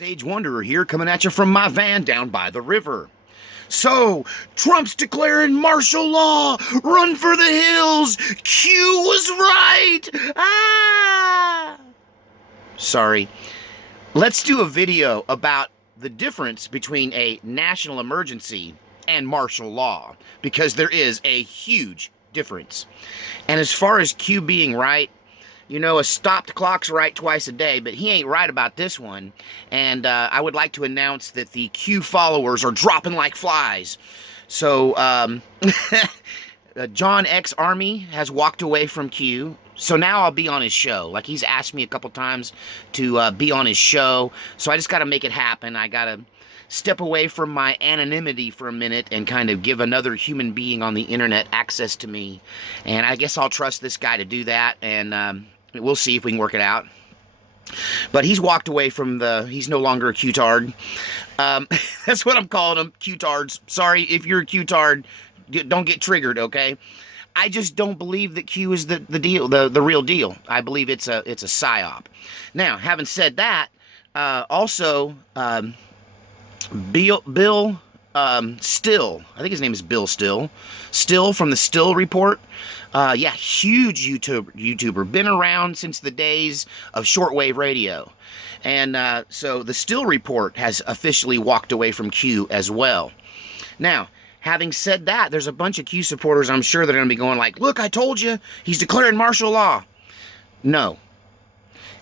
Sage Wanderer here, coming at you from my van down by the river. So, Trump's declaring martial law! Run for the hills! Q was right! Ah! Sorry. Let's do a video about the difference between a national emergency and martial law, because there is a huge difference. And as far as Q being right, you know, a stopped clock's right twice a day, but he ain't right about this one. And I would like to announce that the Q followers are dropping like flies. So, John X Army has walked away from Q. So now I'll be on his show. Like, he's asked me a couple times to be on his show. So I just got to make it happen. I got to step away from my anonymity for a minute and kind of give another human being on the internet access to me. And I guess I'll trust this guy to do that. And we'll see if we can work it out. But he's walked away from he's no longer a Q-tard. That's what I'm calling them, Q-tards. Sorry if you're a Q-tard, don't get triggered, okay? I just don't believe that Q is the deal, the real deal. I believe it's a psyop. Now, having said that, also, Bill Still, I think his name is Bill Still from the Still Report. Yeah, huge YouTuber, been around since the days of shortwave radio. And so the Still Report has officially walked away from Q as well. Now, having said that, there's a bunch of Q supporters, I'm sure, that are going to be going like, look, I told you, he's declaring martial law. No.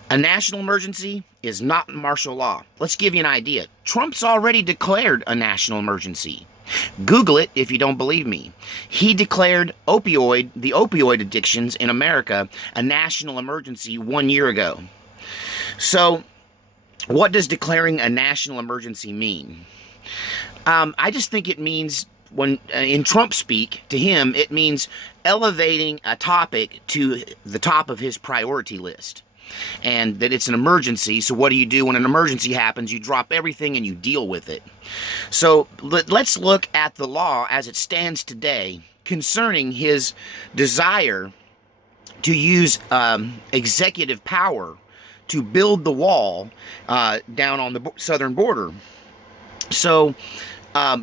A national emergency is not martial law. Let's give you an idea. Trump's already declared a national emergency. Google it if you don't believe me. He declared the opioid addictions in America a national emergency 1 year ago. So, what does declaring a national emergency mean? I just think it means, when in Trump speak, to him, it means elevating a topic to the top of his priority list. And that it's an emergency, so what do you do when an emergency happens? You drop everything and you deal with it. So let's look at the law as it stands today concerning his desire to use executive power to build the wall down on the southern border. So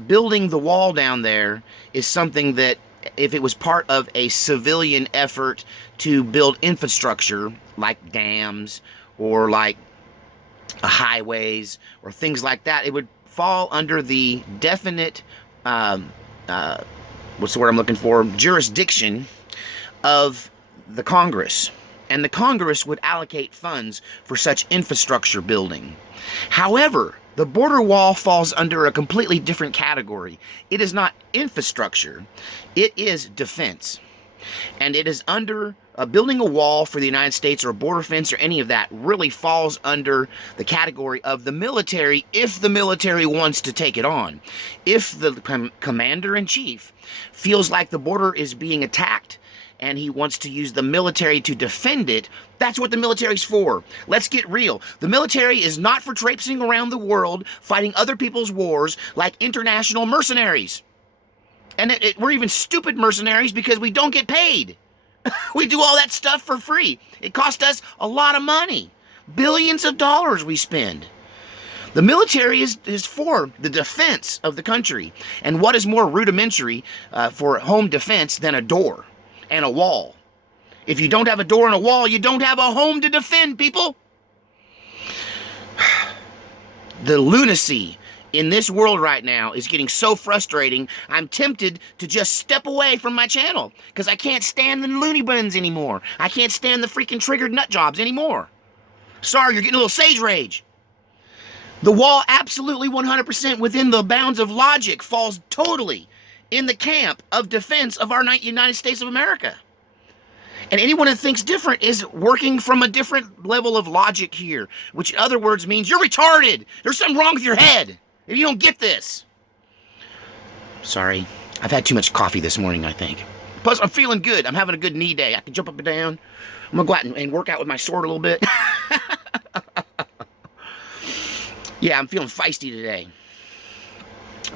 building the wall down there is something that, if it was part of a civilian effort to build infrastructure like dams or like highways or things like that, it would fall under the definite, what's the word I'm looking for, jurisdiction of the Congress. And the Congress would allocate funds for such infrastructure building. However, the border wall falls under a completely different category. It is not infrastructure. It is defense. And it is under building a wall for the United States, or a border fence, or any of that really falls under the category of the military, if the military wants to take it on. If the commander-in-chief feels like the border is being attacked and he wants to use the military to defend it, that's what the military's for. Let's get real. The military is not for traipsing around the world fighting other people's wars like international mercenaries. And we're even stupid mercenaries because we don't get paid. We do all that stuff for free. It costs us a lot of money. Billions of dollars we spend. The military is for the defense of the country. And what is more rudimentary for home defense than a door and a wall? If you don't have a door and a wall, you don't have a home to defend, people. The lunacy in this world right now is getting so frustrating, I'm tempted to just step away from my channel because I can't stand the loony buns anymore. I can't stand the freaking triggered nut jobs anymore. Sorry, you're getting a little sage rage. The wall, absolutely 100% within the bounds of logic, falls totally in the camp of defense of our United States of America. And anyone that thinks different is working from a different level of logic here, which in other words means you're retarded. There's something wrong with your head if you don't get this. Sorry, I've had too much coffee this morning, I think. Plus, I'm feeling good. I'm having a good knee day. I can jump up and down. I'm gonna go out and work out with my sword a little bit. Yeah, I'm feeling feisty today.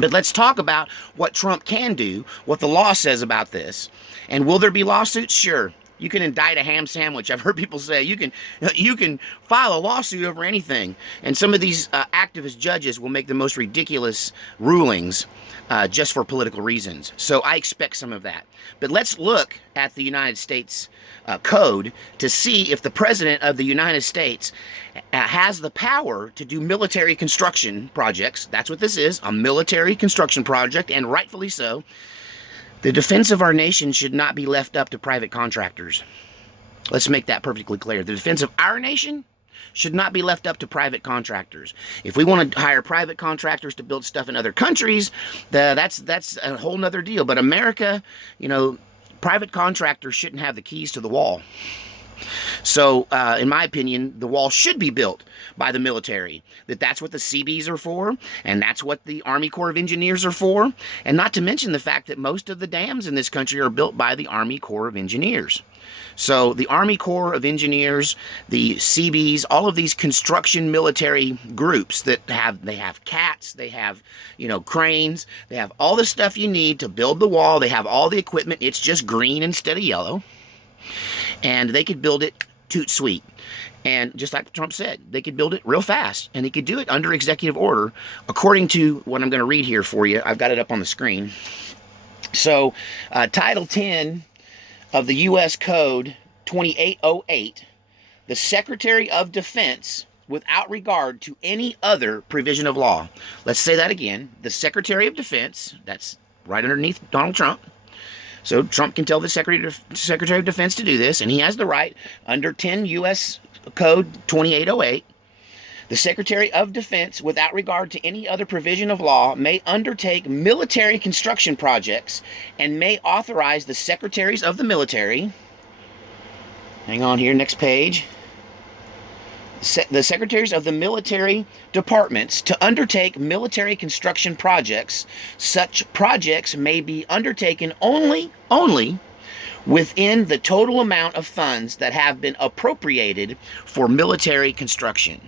But let's talk about what Trump can do, what the law says about this. And will there be lawsuits? Sure. You can indict a ham sandwich. I've heard people say you can file a lawsuit over anything. And some of these activist judges will make the most ridiculous rulings just for political reasons. So I expect some of that. But let's look at the United States code to see if the President of the United States has the power to do military construction projects. That's what this is, a military construction project, and rightfully so. The defense of our nation should not be left up to private contractors. Let's make that perfectly clear. The defense of our nation should not be left up to private contractors. If we want to hire private contractors to build stuff in other countries, that's a whole nother deal. But America, you know, private contractors shouldn't have the keys to the wall. So, in my opinion, the wall should be built by the military. That's what the CBs are for, and that's what the Army Corps of Engineers are for. And not to mention the fact that most of the dams in this country are built by the Army Corps of Engineers. So the Army Corps of Engineers, the CBs, all of these construction military groups that they have cats, they have, you know, cranes, they have all the stuff you need to build the wall. They have all the equipment. It's just green instead of yellow. And they could build it toot sweet. And just like Trump said, they could build it real fast. And they could do it under executive order, according to what I'm going to read here for you. I've got it up on the screen. So, Title 10 of the U.S. Code 2808, the Secretary of Defense, without regard to any other provision of law. Let's say that again. The Secretary of Defense, that's right underneath Donald Trump. So Trump can tell the Secretary of Defense to do this, and he has the right under 10 U.S. Code 2808. The Secretary of Defense, without regard to any other provision of law, may undertake military construction projects and may authorize the secretaries of the military. Hang on here, next page. The secretaries of the military departments to undertake military construction projects. Such projects may be undertaken only within the total amount of funds that have been appropriated for military construction.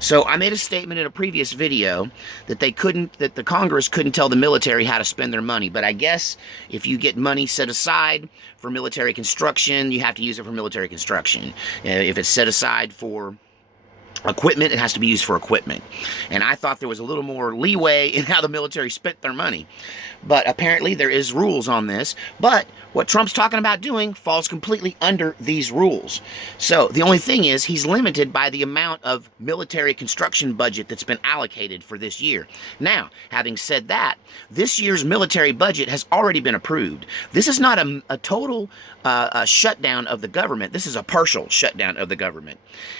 So I made a statement in a previous video that the Congress couldn't tell the military how to spend their money. But I guess if you get money set aside for military construction, you have to use it for military construction. If it's set aside for equipment, it has to be used for equipment. And I thought there was a little more leeway in how the military spent their money. But apparently there is rules on this. But what Trump's talking about doing falls completely under these rules. So the only thing is he's limited by the amount of military construction budget that's been allocated for this year. Now, having said that, this year's military budget has already been approved. This is not a total shutdown of the government. This is a partial shutdown of the government.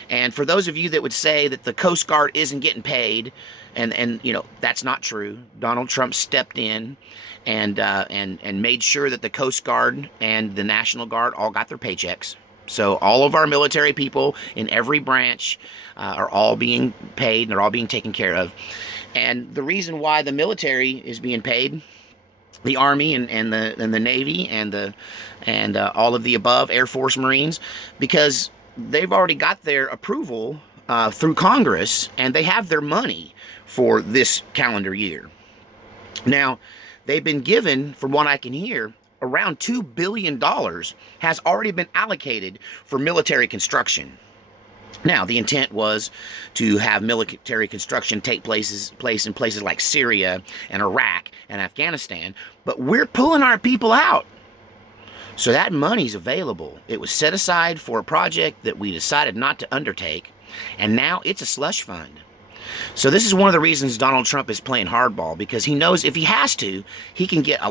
And for those of you that would say that the Coast Guard isn't getting paid, and you know, that's not true. Donald Trump stepped in and made sure that the Coast Guard and the National Guard all got their paychecks. So all of our military people in every branch are all being paid, and they're all being taken care of. And the reason why the military is being paid, the Army and the Navy and all of the above, Air Force, Marines, because they've already got their approval through Congress, and they have their money for this calendar year. Now, they've been given, from what I can hear, around $2 billion has already been allocated for military construction. Now, the intent was to have military construction take place in places like Syria and Iraq and Afghanistan, but we're pulling our people out. So that money's available. It was set aside for a project that we decided not to undertake, and now it's a slush fund. So this is one of the reasons Donald Trump is playing hardball, because he knows if he has to, he can get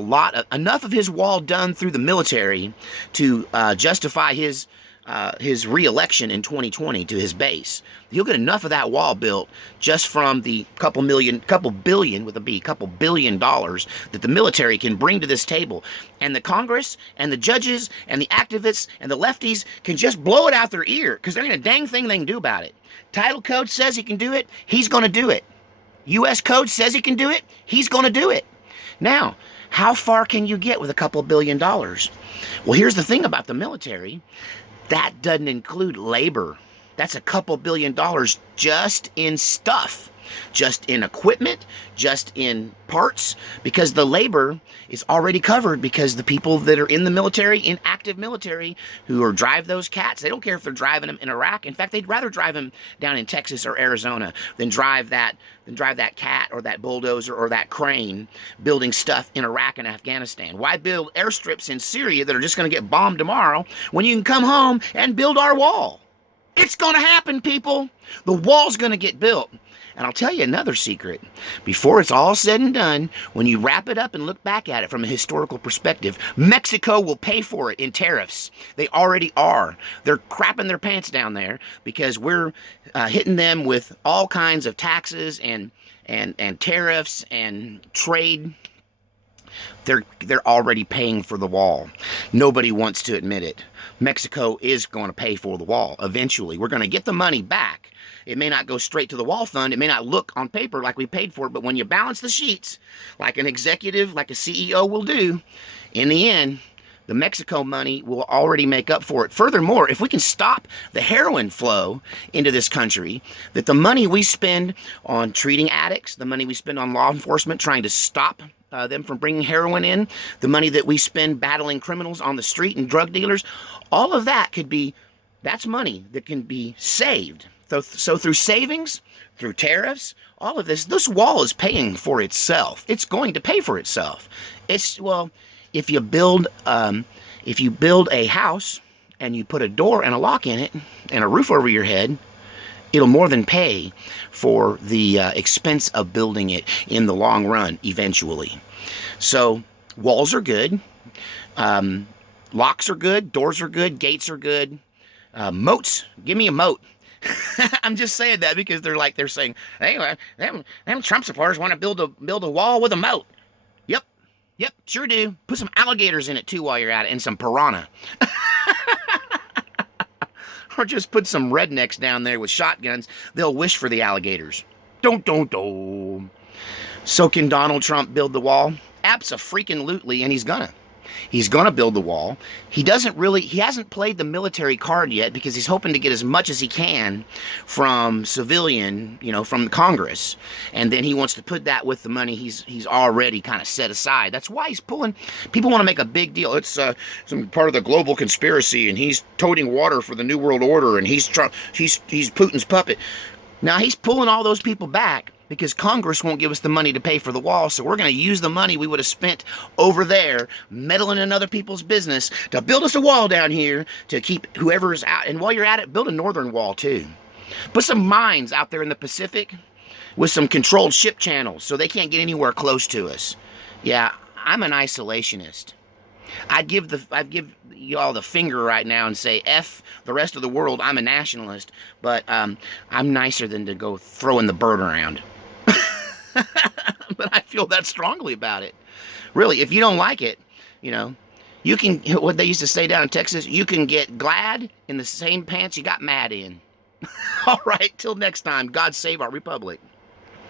enough of his wall done through the military to justify his re-election in 2020 to his base. He'll get enough of that wall built just from the couple billion dollars that the military can bring to this table. And the Congress and the judges and the activists and the lefties can just blow it out their ear, because there ain't a dang thing they can do about it. Title code says he can do it, he's going to do it. U.S. code says he can do it, he's going to do it. Now, how far can you get with a couple $billion? Well, here's the thing about the military. That doesn't include labor. That's a couple $billion just in stuff. just in equipment, just in parts, because the labor is already covered, because the people that are in the military, in active military, who are drive those cats, they don't care if they're driving them in Iraq. In fact, they'd rather drive them down in Texas or Arizona than drive that cat or that bulldozer or that crane building stuff in Iraq and Afghanistan. Why build airstrips in Syria that are just going to get bombed tomorrow when you can come home and build our wall? It's going to happen, people. The wall's going to get built. And I'll tell you another secret. Before it's all said and done, when you wrap it up and look back at it from a historical perspective, Mexico will pay for it in tariffs. They already are. They're crapping their pants down there because we're hitting them with all kinds of taxes and tariffs and trade. They're already paying for the wall. Nobody wants to admit it. Mexico is going to pay for the wall eventually. We're going to get the money back. It may not go straight to the wall fund. It may not look on paper like we paid for it, but when you balance the sheets, like an executive, like a CEO will do, in the end, the Mexico money will already make up for it. Furthermore, if we can stop the heroin flow into this country, that the money we spend on treating addicts, the money we spend on law enforcement trying to stop them from bringing heroin in, the money that we spend battling criminals on the street and drug dealers, all of that that's money that can be saved. So through savings, through tariffs, all of this wall is paying for itself. It's going to pay for itself. If you build a house and you put a door and a lock in it and a roof over your head, it'll more than pay for the expense of building it in the long run eventually. So walls are good, locks are good, doors are good, gates are good, moats. Give me a moat. I'm just saying that because they're saying, hey, them Trump supporters want to build a wall with a moat. Yep, sure do. Put some alligators in it too while you're at it, and some piranha. Or just put some rednecks down there with shotguns. They'll wish for the alligators. Don't. So can Donald Trump build the wall? Abso-freaking-lutely, and he's gonna. He's gonna build the wall. He hasn't played the military card yet because he's hoping to get as much as he can from civilian, from Congress. And then he wants to put that with the money he's already kind of set aside. That's why he's pulling. People want to make a big deal. It's some part of the global conspiracy, and he's toting water for the New World Order, and he's Putin's puppet. Now he's pulling all those people back because Congress won't give us the money to pay for the wall, so we're going to use the money we would have spent over there meddling in other people's business to build us a wall down here to keep whoever's out. And while you're at it, build a northern wall too. Put some mines out there in the Pacific with some controlled ship channels so they can't get anywhere close to us. Yeah, I'm an isolationist. I'd give y'all the finger right now and say F the rest of the world. I'm a nationalist, but I'm nicer than to go throwing the bird around. But I feel that strongly about it. Really, if you don't like it, you can, what they used to say down in Texas, you can get glad in the same pants you got mad in. All right, till next time, God save our republic.